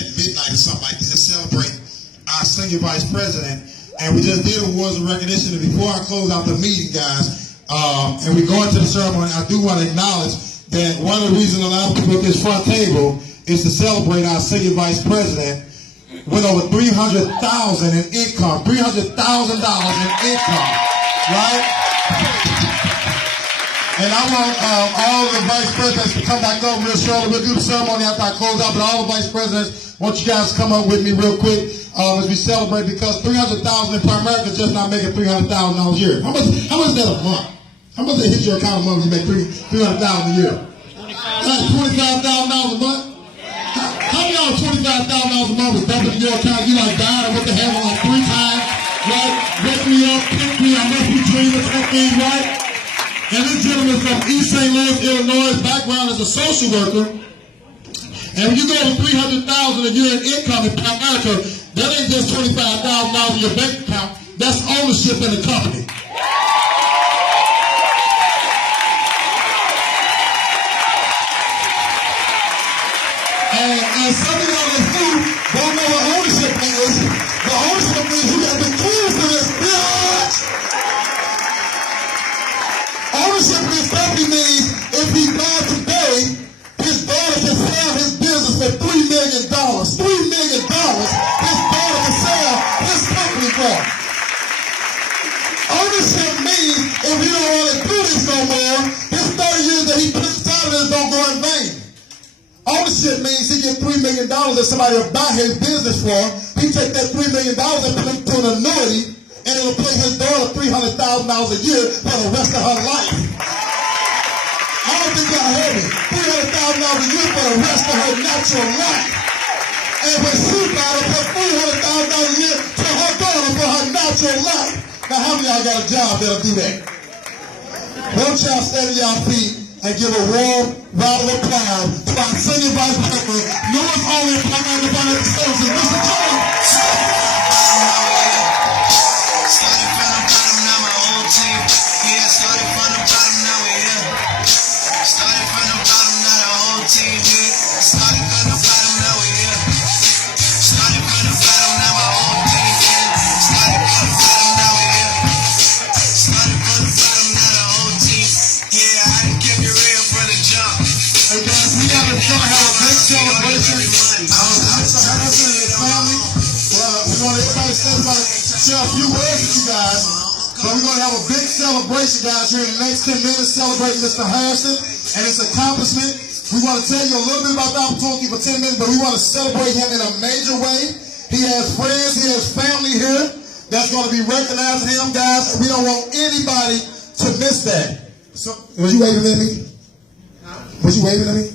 at midnight or something like that, celebrate our senior vice president. And we just did awards and recognition. And before I close out the meeting, guys, and we go into the ceremony, I do want to acknowledge that one of the reasons a lot of people at this front table is to celebrate our senior vice president with over $300,000 in income, $300,000 in income, right? And I want all the vice presidents to come back up real shortly. We'll do the ceremony after I close out, but all the vice presidents, I want you guys to come up with me real quick as we celebrate, because $300,000 in Primerica is just not making $300,000 a year. How much is that a month? How much does that hit your account a month if you make $300,000 a year? That's $25,000 a month? How many y'all $25,000 a month is dumping in your account? You like died and went to heaven like 3 times, right? Wake me up, pick me, I must be dreaming, something, right? And this gentleman from East St. Louis, Illinois, background as a social worker. And when you go to $300,000 a year in income in Primerica, that ain't just $25,000 in your bank account. That's ownership in the company. And some of y'all who don't know what ownership is, the ownership means you got to be cool for this bitch. Ownership in this company means if he died today, his daughter can sell his business for $3 million. $3 million, his daughter can sell his company for. Ownership means if he don't want to do this no more, his 30 years that he puts out of this don't go in vain. Ownership means he gets $3 million that somebody will buy his business for. He take that $3 million and put it to an annuity, and it'll pay his daughter $300,000 a year for the rest of her life. I don't think y'all heard me. $300,000 a year for the rest of her natural life. And when she got to put $300,000 a year to her daughter for her natural life. Now, how many of y'all got a job that'll do that? Won't y'all stand on y'all feet and give a warm round of applause to our senior vice president, North Only Primerica Financial Services, Mr. Jones. Started from the bottom, now my whole team. Yeah, started from the bottom, now we're here. Started from the bottom, now the whole team here. Started from the bottom, now we're here. Started from the bottom, now my whole team here. Started from the bottom, now we're here. Started from the bottom, now the whole team. Yeah, I done kept it real from the jump. Hey guys, we got to have a big celebration. His family. We want everybody to share a few words with you guys. So we're going to have a big celebration, guys, here in the next 10 minutes, celebrating Mr. Harrison and his accomplishment. We want to tell you a little bit about the opportunity for 10 minutes, but we want to celebrate him in a major way. He has friends, he has family here that's going to be recognizing him, guys, and we don't want anybody to miss that. So, was you waving at me? Was you waving at me?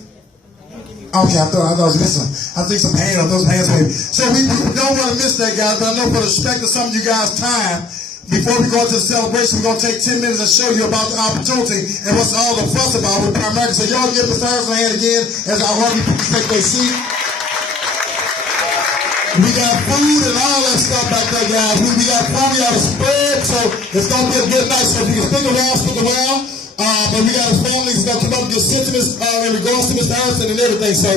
Okay, I thought I was missing. I think some hands, those hands waving. So we don't want to miss that, guys, but I know for the respect of some of you guys' time, before we go into the celebration, we're going to take 10 minutes and show you about the opportunity and what's all the fuss about with Primerica. So y'all give Mr. Harrison a hand again as our hungry people take their seat. We got food and all that stuff back there, guys. We got food, we got a spread, so it's going to be a good night. So if you can stick around, stick around. But we got his family who's going to come up and give sentiments in regards to Mr. Harrison and everything. So,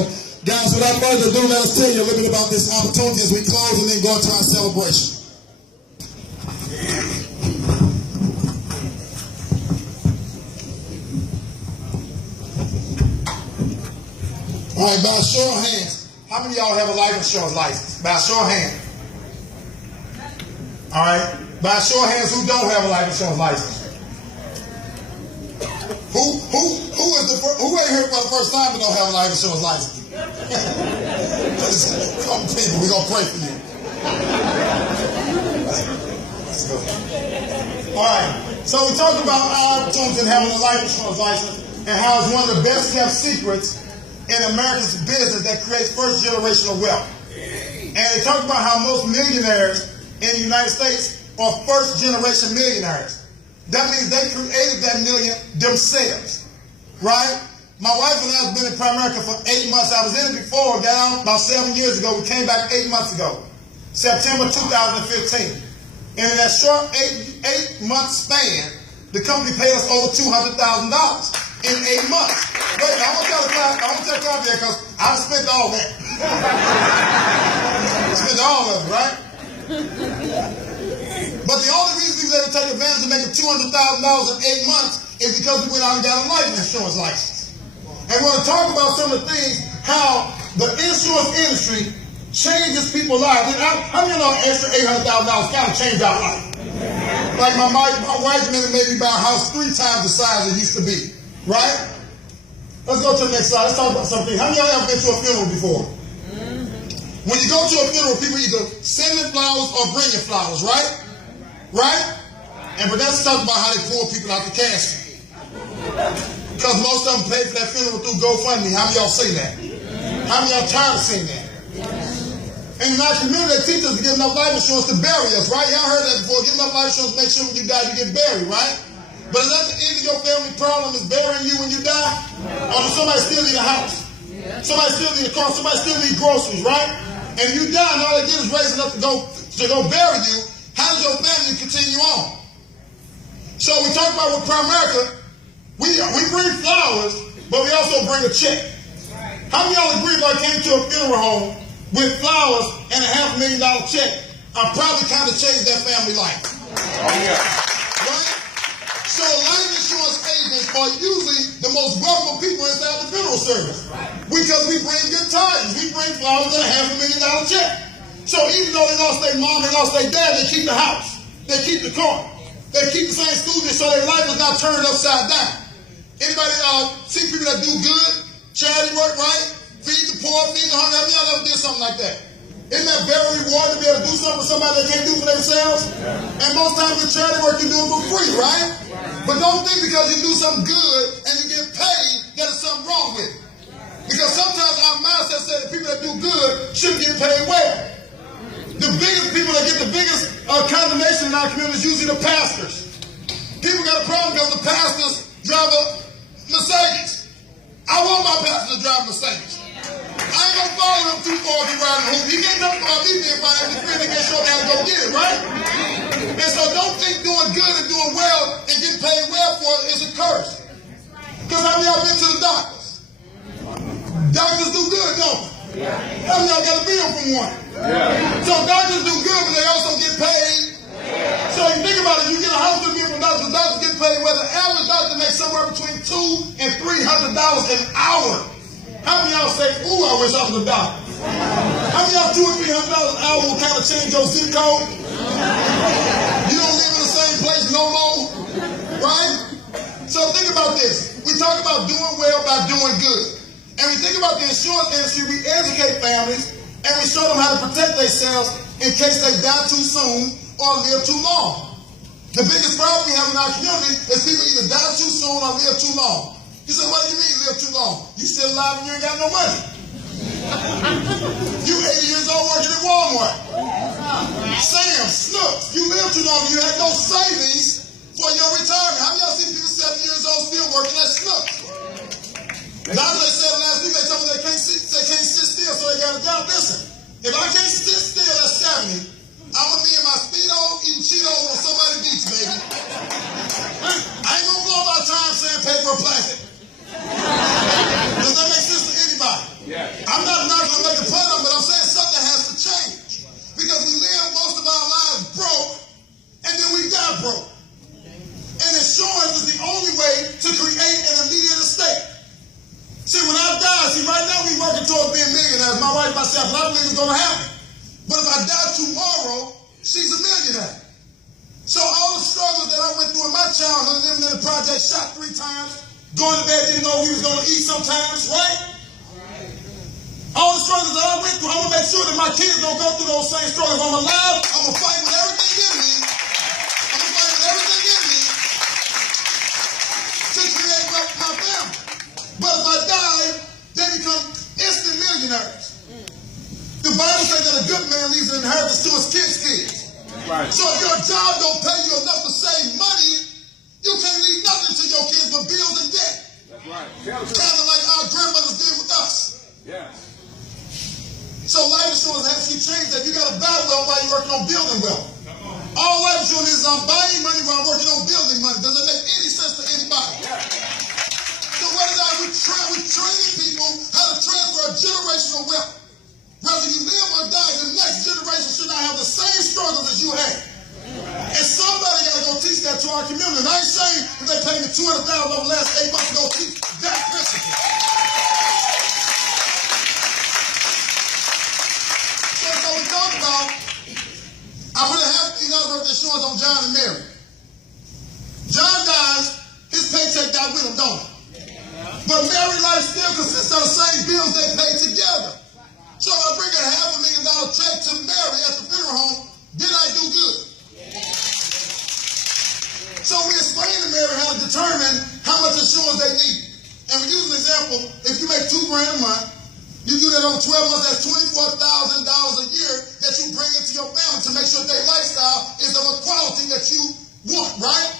guys, without further ado, let us tell you a little bit about this opportunity as we close and then go into our celebration. All right, by a show of hands, how many of y'all have a life insurance license? By a show of hands. All right, by a show of hands, who don't have a life insurance license? Who ain't here for the first time and don't have a life insurance license? Come people, we're gonna pray for you. Let's go. All right, so we talked about our opportunity in having a life insurance license and how it's one of the best kept secrets in America's business that creates first generational wealth. And they talked about how most millionaires in the United States are first generation millionaires. That means they created that million themselves, right? My wife and I have been in Primerica for 8 months. I was in it before, down about 7 years ago. We came back 8 months ago, September 2015. And in that short eight-month span, the company paid us over $200,000 in 8 months. Wait, I want y'all to clap there because I spent all that. Spend all of it, right? But the only reason we was able to take advantage of making $200,000 in 8 months is because we went out and got a life insurance license. And we're going to talk about some of the things, how the insurance industry changes people's lives. And how many of you know an extra $800,000 kind of changed our life? Like my wife made me buy a house 3 times the size it used to be, right? Let's go to the next slide. Let's talk about something. How many of y'all ever been to a funeral before? When you go to a funeral, people either send in flowers or bring in flowers, right? Right? And but that's talking about how they pull people out the casket. Because most of them pay for that funeral through GoFundMe. How many of y'all say that? How many of y'all tired of seeing that? And in our community, they teach us to get enough life insurance to bury us, right? Y'all heard that before. Get enough life insurance to make sure when you die, you get buried, right? But is that the end of your family problem is burying you when you die? Or does somebody still need a house? Somebody still need a car? Somebody still need groceries, right? And you die and all they get is raising up to go bury you. How does your family continue on? So we talk about with Primerica, we bring flowers, but we also bring a check. How many of y'all agree if I came to a funeral home with flowers and a $500,000 check, I probably kind of changed that family life. Oh, yeah. Right? So life insurance agents are usually the most welcome people inside the funeral service. Because we bring good tidings. We bring flowers and a $500,000 check. So even though they lost their mom, they lost their dad, they keep the house. They keep the car. They keep the same students so their life is not turned upside down. Anybody see people that do good, charity work, right? Feed the poor, feed the hungry. Have y'all ever did something like that? Isn't that very rewarding to be able to do something for somebody that can't do for themselves? And most times with charity work, you do it for free, right? But don't think because you do something good and you get paid that there's something wrong with it. Because sometimes our mindset says that people that do good should get paid well. The biggest people that get the biggest condemnation in our community is usually the pastors. People got a problem because the pastors drive a Mercedes. I want my pastor to drive a Mercedes. I ain't gonna follow him too far if he riding the hoop. He can't talk about me being financially free and he can't show me how to go get it, right? And so don't think doing good and doing well and getting paid well for it is a curse. Because how many of y'all been to the doctors? Doctors do good, don't they? How many of y'all got a bill from one? So doctors do good, but they also get paid. So you think about it, you get a hospital bill from doctors get paid, where the average doctor makes somewhere between $200 and $300 an hour. How many of y'all say, ooh, I wish I was a doctor? How many of y'all $200 or $300 an hour will kind of change your zip code? You don't live in the same place no more, right? So think about this. We talk about doing well by doing good. And we think about the insurance industry, we educate families, and we show them how to protect themselves in case they die too soon or live too long. The biggest problem we have in our community is people either die too soon or live too long. You say, what do you mean live too long? You still alive and you ain't got no money. You 80 years old working at Walmart. Sam, Snooks, you live too long. You had no savings for your retirement. How many of y'all see people 70 years old still working at Snooks? Doctor, they said last week, they told me they can't sit still, so they got a job. Listen, if I can't sit still at 70, I'm going to be in my Speedo eating Cheetos on somebody's beach, baby. I ain't going to blow my time saying paper or plastic. Does that make sense to anybody? Yeah. I'm not knocking on making fun of them, but I'm saying something has to change. Because we live most of our lives broke, and then we die broke. And insurance is the only way to create an immediate estate. See, when I die, right now we working towards being millionaires, my wife, myself, and I believe it's going to happen. But if I die tomorrow, she's a millionaire. So all the struggles that I went through in my childhood, living in the project, shot 3 times, going to bed, didn't know we was going to eat sometimes, right? All the struggles that I went through, I'm going to make sure that my kids don't go through those same struggles. If I'm alive, I'm going to fight with everything in me. I'm going to fight with everything in me to create wealth for my family. But if I die, they become instant millionaires. The Bible says that a good man leaves an inheritance to his kids. Right. So if your job don't pay you enough to save money, you can't leave nothing to your kids but bills and debt. That's right. Kind of like our grandmothers did with us. Yes. So life insurance actually changed that. You got to buy well while you're working on building wealth. All life insurance is I'm buying money while I'm working on building money. Does it make any sense to anybody? So what is that? We're training people how to transfer generational wealth. Whether you live generation should not have the same struggles as you had. And somebody got to go teach that to our community. And I ain't saying if they paid me $200,000 over the last 8 months to go teach that principle. So we talked about, I put a $500,000 worth of insurance on John and Mary. John dies, his paycheck died with him, don't it? But Mary's life still consists of the same bills they paid together. So if I bring a $500,000 check to Mary at the funeral home, did I do good? So we explain to Mary how to determine how much insurance they need. And we use an example, if you make $2,000 a month, you do that over 12 months, that's $24,000 a year that you bring into your family to make sure their lifestyle is of a quality that you want, right?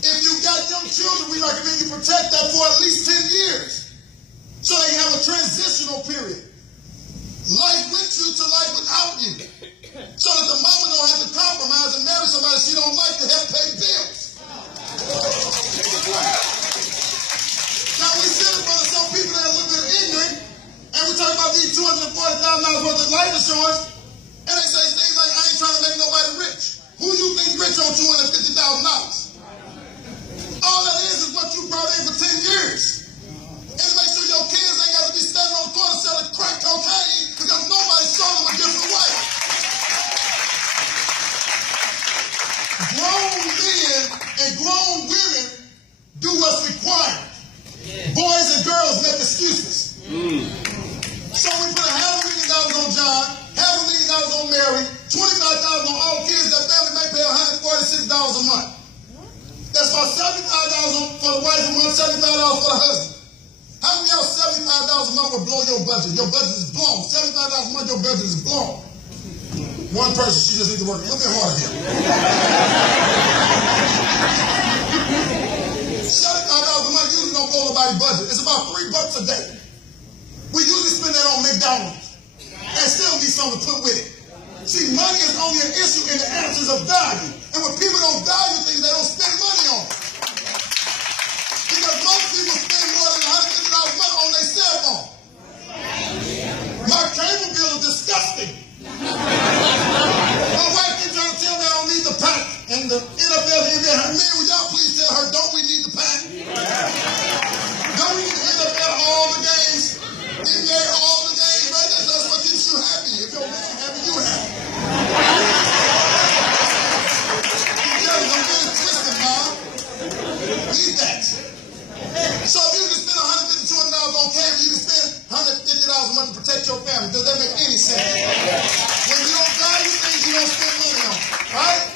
If you got young children, we recommend you protect that for at least 10 years. So they have a transitional period. Life with you to life without you. So that the mama don't have to compromise and marry somebody she don't like to help pay bills. Now we sit in front of some people that are a little bit ignorant, and we talk about these $240,000 worth of life insurance, and they say things like, I ain't trying to make nobody rich. Who you think rich on $250,000? All that is what you brought in for 10 years. And to make sure your kids ain't got to be standing on the corner selling crack cocaine because nobody sold them a different way. Grown men and grown women do what's required. Yeah. Boys and girls make excuses. So we put $500,000 on John, $500,000 on Mary, $25,000 on all kids. That family may pay $146 a month. That's about $75 for the wife a month, $75 for the husband. How many of y'all $75 a month will blow your budget? Your budget is blown. $75 a month, your budget is blown. One person, she just needs to work a little bit harder here. $75 a month usually don't blow nobody's budget. It's about $3 a day. We usually spend that on McDonald's and still need something to put with it. See, money is only an issue in the absence of value. And when people don't value things, they don't spend money on it. Because most people spend more than $150 a month on their cell phone. My cable bill is disgusting. My wife keeps trying to tell me I don't need the pack. And the NFL, man, would y'all please tell her, don't we need the pack? Don't we need the NFL all the games? NBA all the games, right? That's what keeps you happy. If your man happy, you happy. Don't get it twisted, Mom. Need that. So if you can spend $150, $200 on cable, you can spend $150 a month to protect your family. Does that make any sense? When you don't value things, you don't spend money on it, right?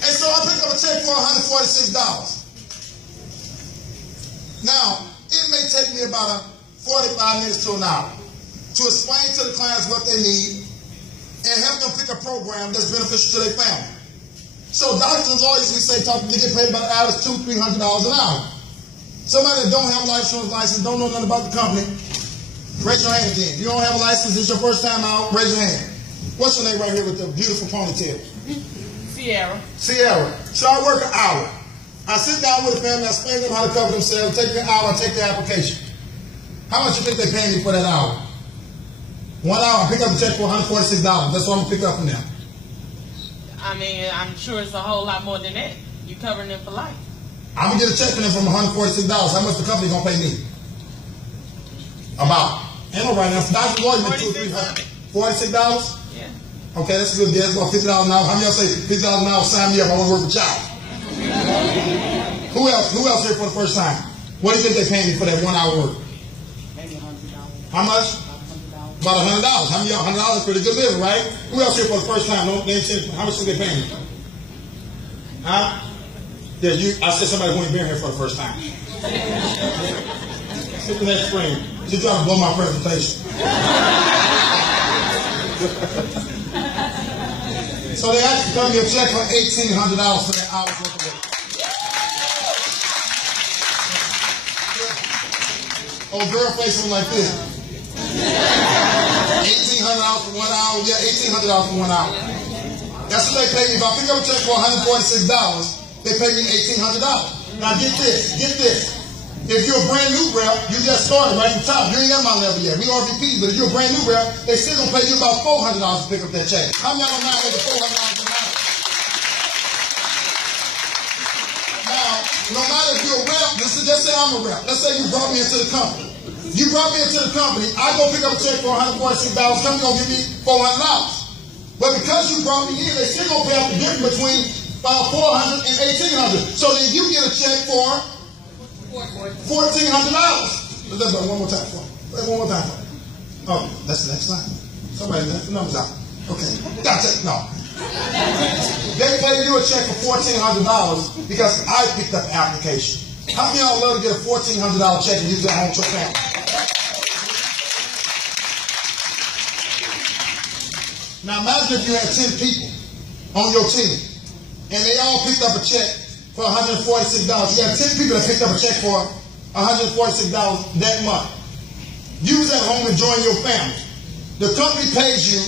And so I picked up a check for $146. Now, it may take me about 45 minutes to an hour to explain to the clients what they need and help them pick a program that's beneficial to their family. So doctors and lawyers, we say, they get paid about average $200, $300 an hour. Somebody that don't have a life insurance license, don't know nothing about the company, raise your hand again. If you don't have a license, it's your first time out, raise your hand. What's your name right here with the beautiful ponytail? Sierra. Sierra. So I work an hour. I sit down with the family, I explain to them how to cover themselves, take the hour, take the application. How much you think they pay me for that hour? 1 hour, I pick up the check for $146. That's what I'm going to pick up from them. I mean, I'm sure it's a whole lot more than that. You covering them for life. I'm going to get a check from them from $146. How much the company going to pay me? About. Ain't no right now. Dr. Lloyd, $200, $300. $46? Yeah. Okay, that's a good guess. About $50 an hour. How many of y'all say $50 an hour, sign me up, I want to work with y'all? Who else here for the first time? What do you think they pay me for that 1 hour work? Maybe $100. How much? About $100. How many of y'all? $100 is pretty good living, right? Who else here for the first time? No, how much did they pay me? Huh? Yeah, I said somebody who ain't been here for the first time. Sit in that screen. She's trying to blow my presentation. So they actually cut me a check for $1,800 for that hour's worth of work. Oh, girl face them like this. $1,800 for 1 hour. Yeah, $1,800 for 1 hour. That's what they pay me. If I pick up a check for $146, they pay me $1,800. Now get this. If you're a brand new rep, you just started right at the top. You ain't at my level yet. We RVPs, but if you're a brand new rep, they still gonna pay you about $400 to pick up that check. How many of y'all don't mind making $400 an hour? Now, no matter if you're a rep, just say I'm a rep. Let's say you brought me into the company. You brought me into the company. I go pick up a check for $146. Company gonna give me $400. But because you brought me in, they still gonna pay out the difference between about $400 and $1,800. So then you get a check for $1,400. Let's do one more time for me. One more time for me. Oh, that's the next slide. Somebody left the numbers out. Okay, gotcha. No. They pay you a check for $1,400 because I picked up the application. How many of y'all love to get a $1,400 check and use it at home to your family? Now imagine if you had 10 people on your team and they all picked up a check for $146. You have 10 people that picked up a check for $146 that month. You was at home enjoying your family. The company pays you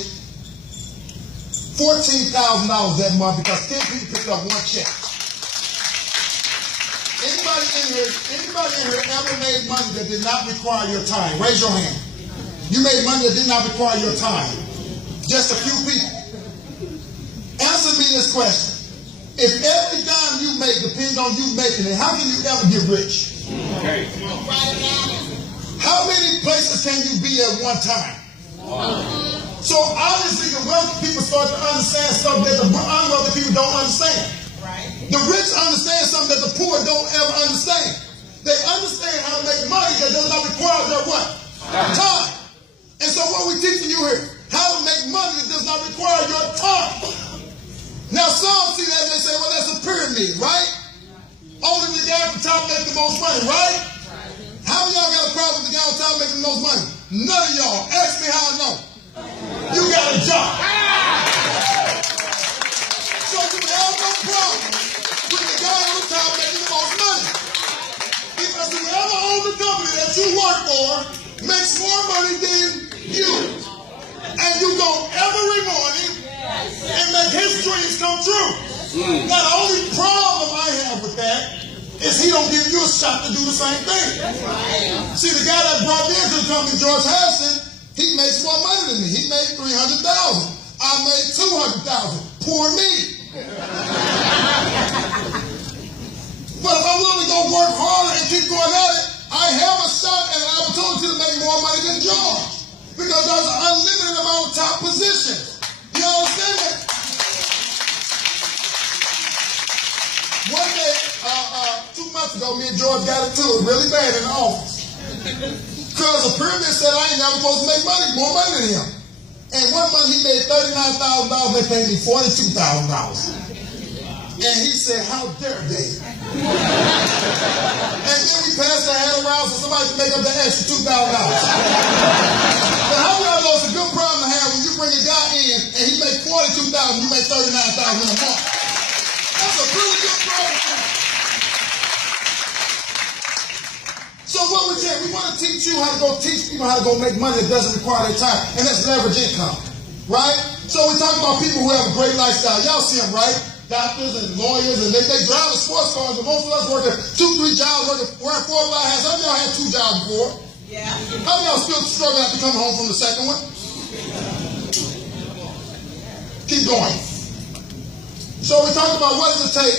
$14,000 that month because 10 people picked up one check. Anybody in here ever made money that did not require your time? Raise your hand. You made money that did not require your time. Just a few people. Answer me this question. If every dime you make depends on you making it, how can you ever get rich? Okay. How many places can you be at one time? So obviously the wealthy people start to understand stuff that the unwealthy people don't understand. The rich understand something that the poor don't ever understand. They understand how to make money that does not require their what? Time. And so what we're teaching you here, how to make money that does not require your time. Now some see that and they say, well, that's a pyramid, right? Only the guy at the top makes the most money, right? How many of y'all got a problem with the guy on top making the most money? None of y'all. Ask me how I know. You got a job. So you have no problem with the guy on the top making the most money. Because whoever owns the company that you work for makes more money than you. And you go every morning and make his dreams come true. Now the only problem I have with that is he don't give you a shot to do the same thing. See, the guy that brought me into the company, George Harrison, he makes more money than me. He made $300,000. I made $200,000. Poor me. But if I'm willing to go work harder and keep going at it, I have a shot and an opportunity to make more money than George. Because there's an unlimited amount of top positions. You understand that? One day, 2 months ago, me and George got into it really bad in the office. Because the pyramid said I ain't never supposed to make more money than him. And one month he made $39,000, they paid me $42,000. And he said, how dare they? And then we passed the hat around so somebody can make up the extra $2,000. But how do y'all know it's a good problem to have when you bring a guy in and he makes $42,000, you make $39,000 in a month? That's a really good problem. So what we did, we want to teach you how to go teach people how to go make money that doesn't require their time, and that's leverage income, right? So we talk about people who have a great lifestyle. Y'all see them, right? Doctors and lawyers, and they drive the sports cars, and most of us work at 2-3 jobs, wearing 4-wheel hats. How many of y'all had 2 jobs before? Yeah. How many of y'all still struggling after coming home from the second one? Keep going. So we talked about what does it take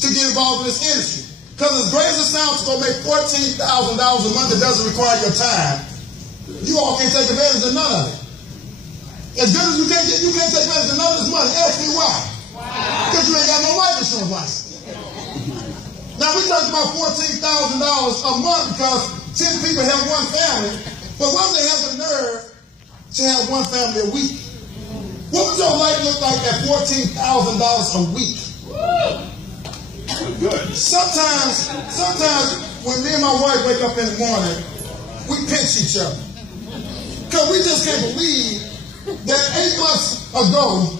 to get involved in this industry. Because as great as it sounds to go make $14,000 a month that doesn't require your time, you all can't take advantage of none of it. As good as you can't take advantage of none of this money. Ask me why. Because you ain't got no life insurance license. Now we talked about $14,000 a month because 10 people have one family, but what if they have the nerve to have one family a week? What would your life look like at $14,000 a week? Good. Sometimes when me and my wife wake up in the morning, we pinch each other. Because we just can't believe that 8 months ago,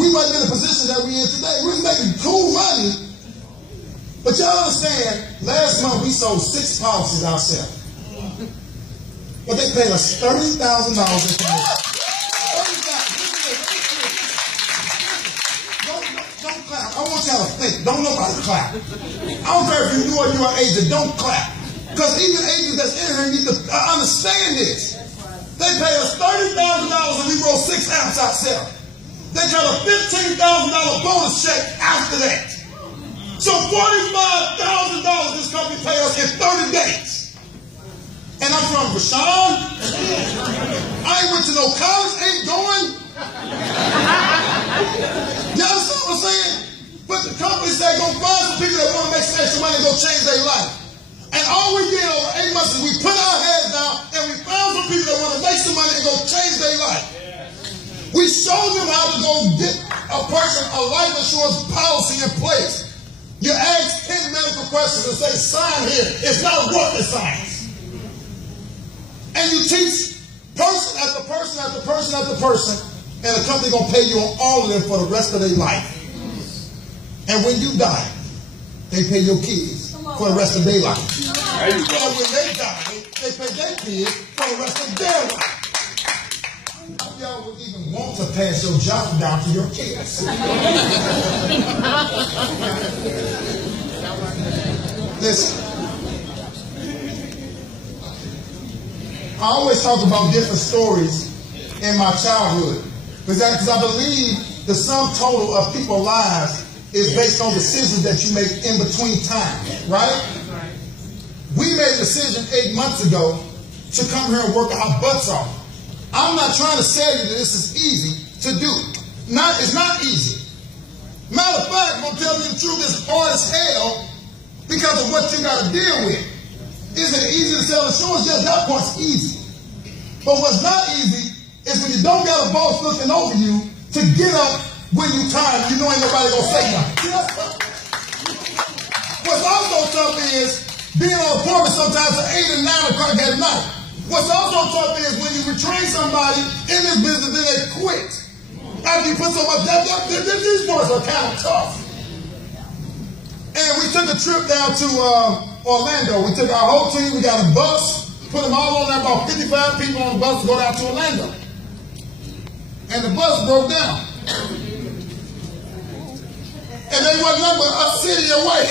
we wasn't in the position that we in today. We was making cool money. But y'all understand, last month we sold 6 policies ourselves. But they paid us $30,000 in commission. $30,000. Don't clap. I want try to think. Don't nobody clap. I don't care if you knew or you're an agent. Don't clap. Because even agents that's in here need to understand this. They pay us $30,000 and we roll 6 amps ourselves. They got a $15,000 bonus check after that. So $45,000 this company pay us in 30 days. And I'm from Rashawn. I ain't went to no college, ain't going. You understand what I'm saying? But the company said go find some people that want to make some extra money and go change their life. And all we did over 8 months is we put our heads down and we found some people that want to make some money and go change their life. We showed them how to go get a person a life insurance policy in place. You ask 10 medical questions and say, sign here. It's not rocket science. And you teach person after person after person after person, and the company going to pay you on all of them for the rest of their life. And when you die, they pay your kids for the rest of their life. And when they die, they pay their kids for the rest of their life. Y'all would even want to pass your job down to your kids. Listen, I always talk about different stories in my childhood because I believe the sum total of people's lives is based on decisions that you make in between time, right? We made a decision 8 months ago to come here and work our butts off. I'm not trying to say that this is easy to do. It's not easy. Matter of fact, I'm going to tell you the truth, it's hard as hell because of what you got to deal with. Is it easy to sell insurance? Yes, that part's easy. But what's not easy is when you don't got a boss looking over you to get up when you're tired, you know ain't nobody going to say nothing. What's also tough is being on appointment sometimes at 8 and 9 o'clock at night. What's also tough is when you retrain somebody in this business, then they quit. After you put so much, these boys are kind of tough. And we took a trip down to Orlando. We took our whole team, we got a bus, put them all on there, about 55 people on the bus to go down to Orlando. And the bus broke down. And they wasn't number a city away.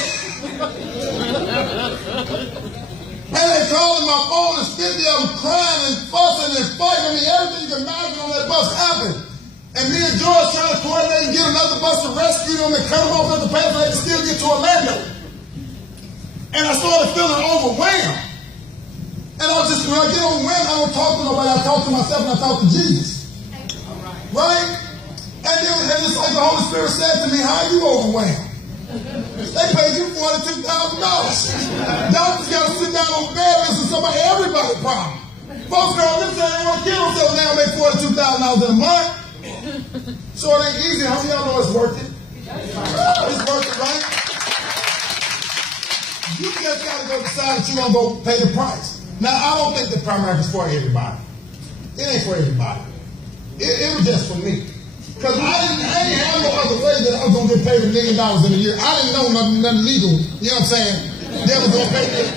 And they calling my phone, and 50 of them crying and fussing and fighting. I mean, everything you can imagine on that bus happened. And me and George trying to coordinate and get another bus to rescue them and cut them off at the path so they can still get to Orlando. And I started feeling overwhelmed. And when I get overwhelmed, I don't talk to nobody. I talk to myself and I talk to Jesus. Right? And it's like the Holy Spirit said to me, how are you overwhelmed? They paid you $42,000. Doctors got to sit down on bed and listen to everybody's problem. Folks go, them say they want to kill themselves now and make $42,000 in a month. So it ain't easy. How many of y'all know it's worth it? It's worth it, right? You just got to go decide that you're going to go pay the price. Now, I don't think the primary is for everybody. It ain't for everybody. It was just for me. Because I didn't have no other way that I was going to get paid $1 million in a year. I didn't know nothing legal. You know what I'm saying? They was going to pay me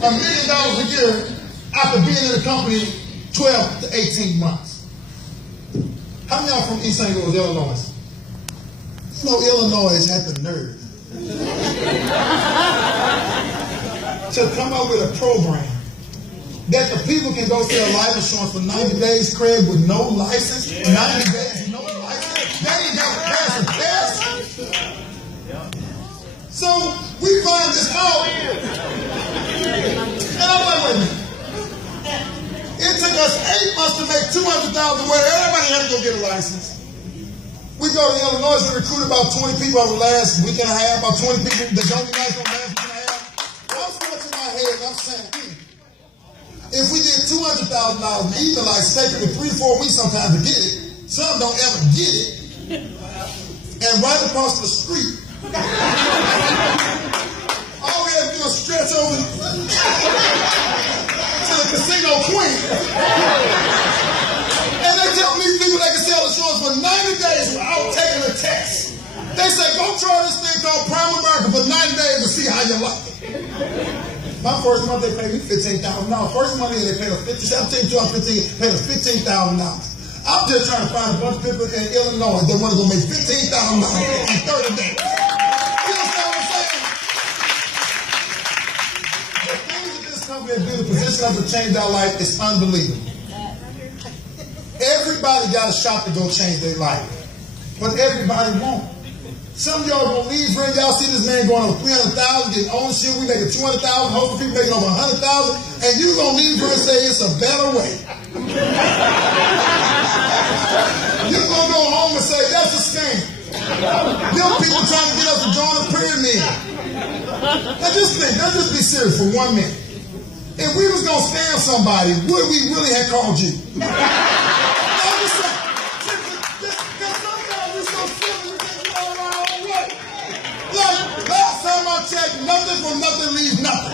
$1 million a year after being in the company 12 to 18 months. How many of y'all from East St. Louis, Illinois? You know, Illinois had the nerve to come up with a program that the people can go sell life insurance for 90 days, Craig, with no license. 90 days, no license. They ain't got to pass a test. So we find this out. And I'm like, wait a minute. It took us 8 months to make $200,000 where everybody had to go get a license. We go to Illinois and recruit about 20 people over the last week and a half, about 20 people that don't be nice over the last week and a half. I'm scratching my head and I'm saying, if we did $200,000 need the license, take it 3 to 4 weeks sometimes to get it. Some don't ever get it. And right across the street, all we have to do is stretch over to the casino queen. And they tell me people they can sell insurance for 90 days without taking a test. They say, go try this thing called Prime America for 90 days to see how you like it. My first month they paid me $15,000. First month they paid us $17,000, paid us $15,000. I'm just trying to find a bunch of people in Illinois that want to go make $15,000 in 30 days. can do to position us to change our life is unbelievable. Everybody got a shot to go change their life, but everybody won't. Some of y'all gonna leave here, y'all see this man going over 300,000, getting ownership, we making 200,000, hopefully people making over 100,000, and you gonna leave here and say it's a better way. You're gonna go home and say that's a scam. Them people trying to get us to join a pyramid. Now just think, let's just be serious for 1 minute. If we was gonna scam somebody, would we really have called you? I'm just saying. Like, last time I checked, nothing from nothing leaves nothing.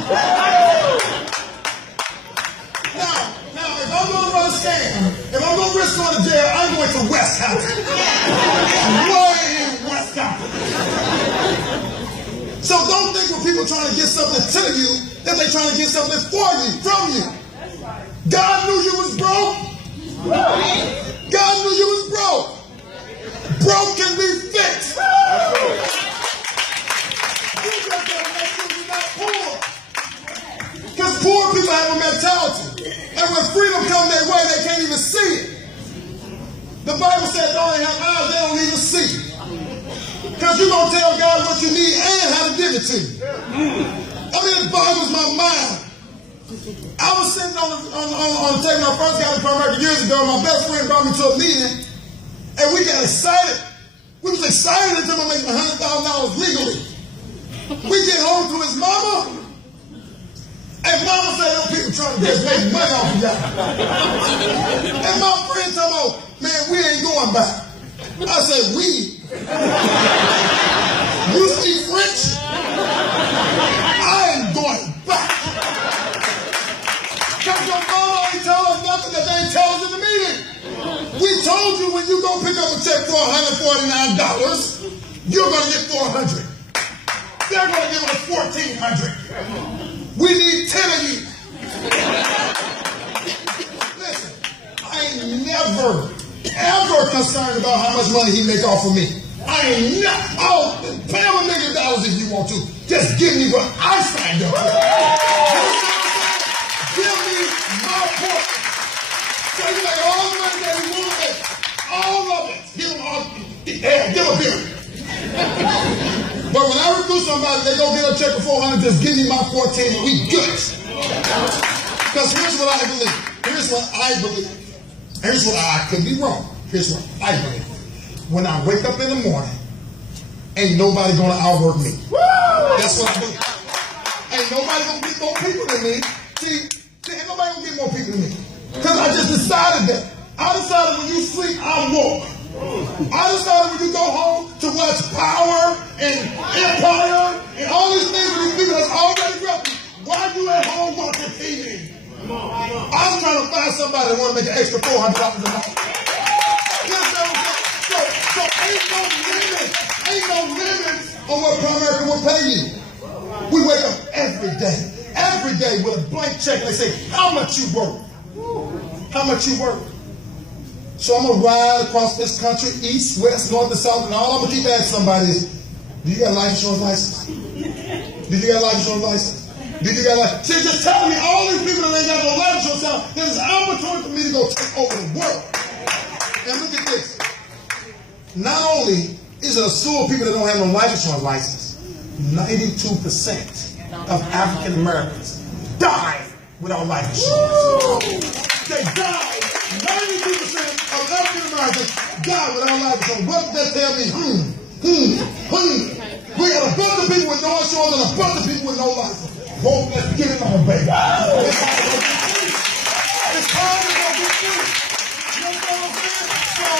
Now, if I'm going to run a scam, if I'm going to risk going to jail, I'm going to West County. Way in West County. So don't think when people trying to get something to you, that they're trying to get something for you, from you. God knew you was broke. God knew you was broke. Broke can be fixed. Because poor people have a mentality. And when freedom comes their way, they can't even see it. The Bible says they only have eyes, they don't even see. Because you're going to tell God what you need and how to give it to you. I mean, it boggles my mind. I was sitting on the table when I first got to America years ago. My best friend brought me to a meeting, and we got excited. We was excited until we made $100,000 legally. We get home to his mama, and mama said, "Those people trying to just make money off of y'all." And my friend told me, "Man, we ain't going back." I said, "We? You speak French? I ain't going back." Because your mama ain't tell us nothing that they ain't tell us in the meeting. We told you when you go pick up a check for $149, you're going to get $400. They're going to give us $1,400. We need 10 of you. Listen, I ain't never, ever concerned about how much money he make off of me. I ain't never, pay him $1 million if you want to. Just give me what I signed up for. Give me my portion. So you like all the money that he wanted, all of it. Give him all, yeah, give a bill. But when I recruit somebody, they go get a check for $400, just give me my 14 and we good. Because here's what I believe. Here's what I believe. Here's what I could be wrong. Here's what I believe. When I wake up in the morning, ain't nobody gonna outwork me. That's what I believe. Ain't nobody gonna get more people than me. See, ain't nobody gonna get more people than me. Because I just decided that. I decided when you sleep, I'm woke. I decided when you go home to watch Power and Empire and all these things with these people that's already wealthy. Why are you at home watching TV? I'm trying to find somebody that want to make an extra $400 a month. So ain't no limit on what Primerica will pay you. We wake up every day with a blank check. They say, how much you work? How much you work? So I'm going to ride across this country, east, west, north, and south, and all I'm going to keep asking somebody is, do you got a life insurance license? Do you got a life insurance license? Do you got a life? See, just tell me all these people that ain't got no life insurance license, there's an opportunity for me to go take over the world. And look at this. Not only is there a slew of people that don't have no life insurance license, 92% of African Americans die without life insurance. They die. 92% of African Americans die without life insurance. What does that tell me? We got a bunch of people with no insurance and a bunch of people with no license. Won't let's get it on, baby. It's time to go get free. You know what I'm saying? So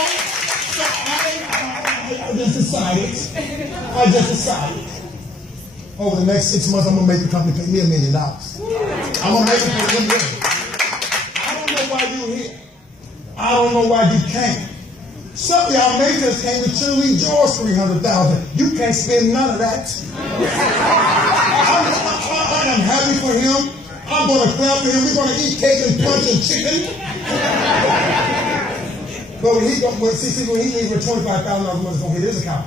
I just decided. Over the next 6 months, I'm gonna make the company pay me $1 million. I'm gonna make it pay $1 million. I don't know why you're here. I don't know why you came. Some of y'all may just came to cheerlead George $300,000. You can't spend none of that. I'm happy for him. I'm going to clap for him. We're going to eat cake and punch and chicken. But when he leaves with $25,000 a month, it's going to hit his account.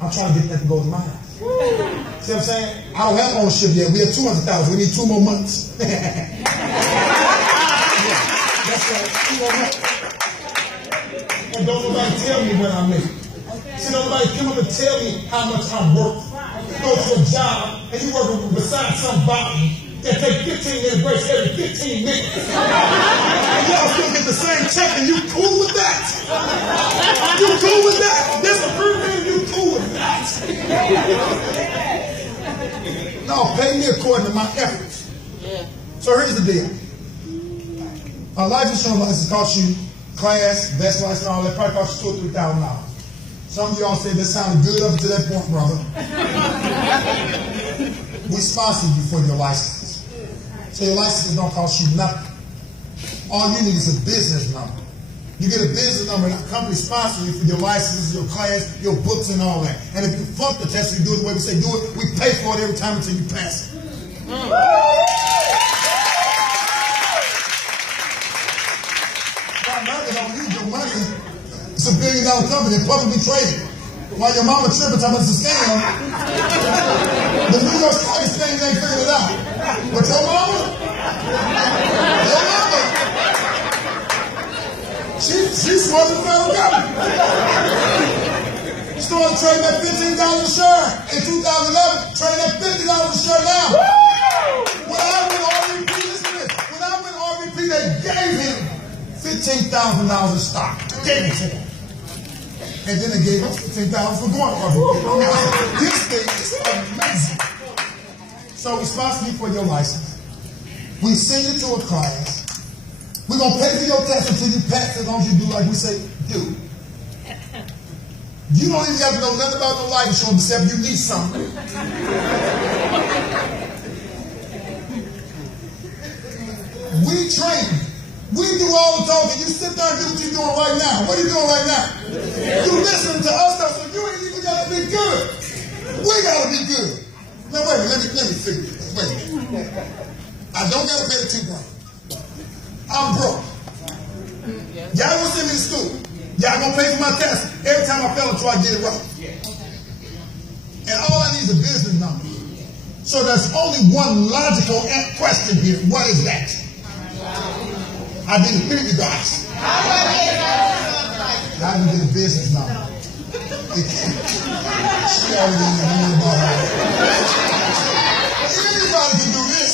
I'm trying to get that to go to mine. See what I'm saying? I don't have ownership yet. We have 200,000. We need 2 more months. Yeah, that's right. 2 more months. And don't nobody tell me when I make it. See, don't nobody come up and tell me how much I'm worth. You go to a job and you work beside somebody that take 15 minute breaks every 15 minutes. And y'all still get the same check and you cool with that? You cool with that? This is and you cool with that? No, pay me according to my efforts. Yeah. So here's the deal. A life insurance license costs you class, best license, and all that probably costs you $2,000 or $3,000. Some of y'all said that sounded good up to that point, brother. We sponsor you for your license. So your license don't cost you nothing. All you need is a business number. You get a business number and a company sponsors you for your licenses, your class, your books, and all that. And if you flunk the test, you do it the way we say do it, we pay for it every time until you pass it. America don't use your money. It's $1 billion company, publicly traded. While your mama tripping talking about it's a scam, the New York Stock Exchange ain't figured it out. But your mama, she's smart than the federal government. Started trading at $15 a share in 2011, trading at $50 a share now. When I went RVP, listen to this. When I went RVP, they gave him $15,000 in stock. Gave it to him. And then they gave us $15,000 for going RVP. This thing is amazing. So we sponsor you for your license. We send you to a class. We're going to pay for your test until you pass as long as you do like we say do. You don't even have to know nothing about no life insurance except you need something. We train. We do all the talking. You sit there and do what you're doing right now. What are you doing right now? You listen to us, so you ain't even got to be good. We got to be good. Now, wait a minute. Let me figure this. Wait a minute. I don't got to pay the $2,000. I'm broke. Y'all gonna send me to school. Y'all gonna pay for my test. Every time I fail, I try to get it right. And all I need is a business number. So there's only one logical question here. What is that? I didn't hear you guys. I didn't get a business number. She already knew about her. Anybody can do this.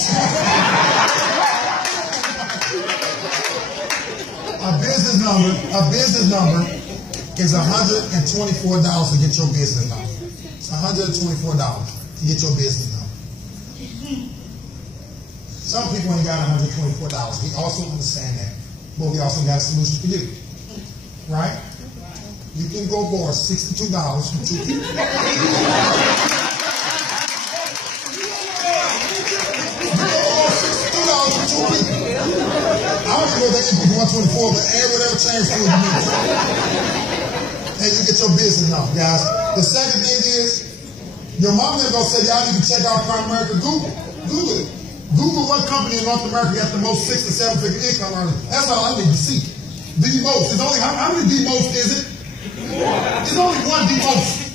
A business number is $124 to get your business number. It's $124 to get your business number. Some people ain't got $124. We also understand that. But we also got a solution for you. Right? You can go borrow $62 from 2 people. You can borrow $62 from 2 people. I don't know that equals 124, but add whatever change for you need. And you get your business number, guys. The second thing is, your mom never gonna say, y'all need to check out Prime America. Google it. Google what company in North America has the most 6 to 7 figure income earners. That's all I need to see. The most. It's only how many the most is it? There's only one the most.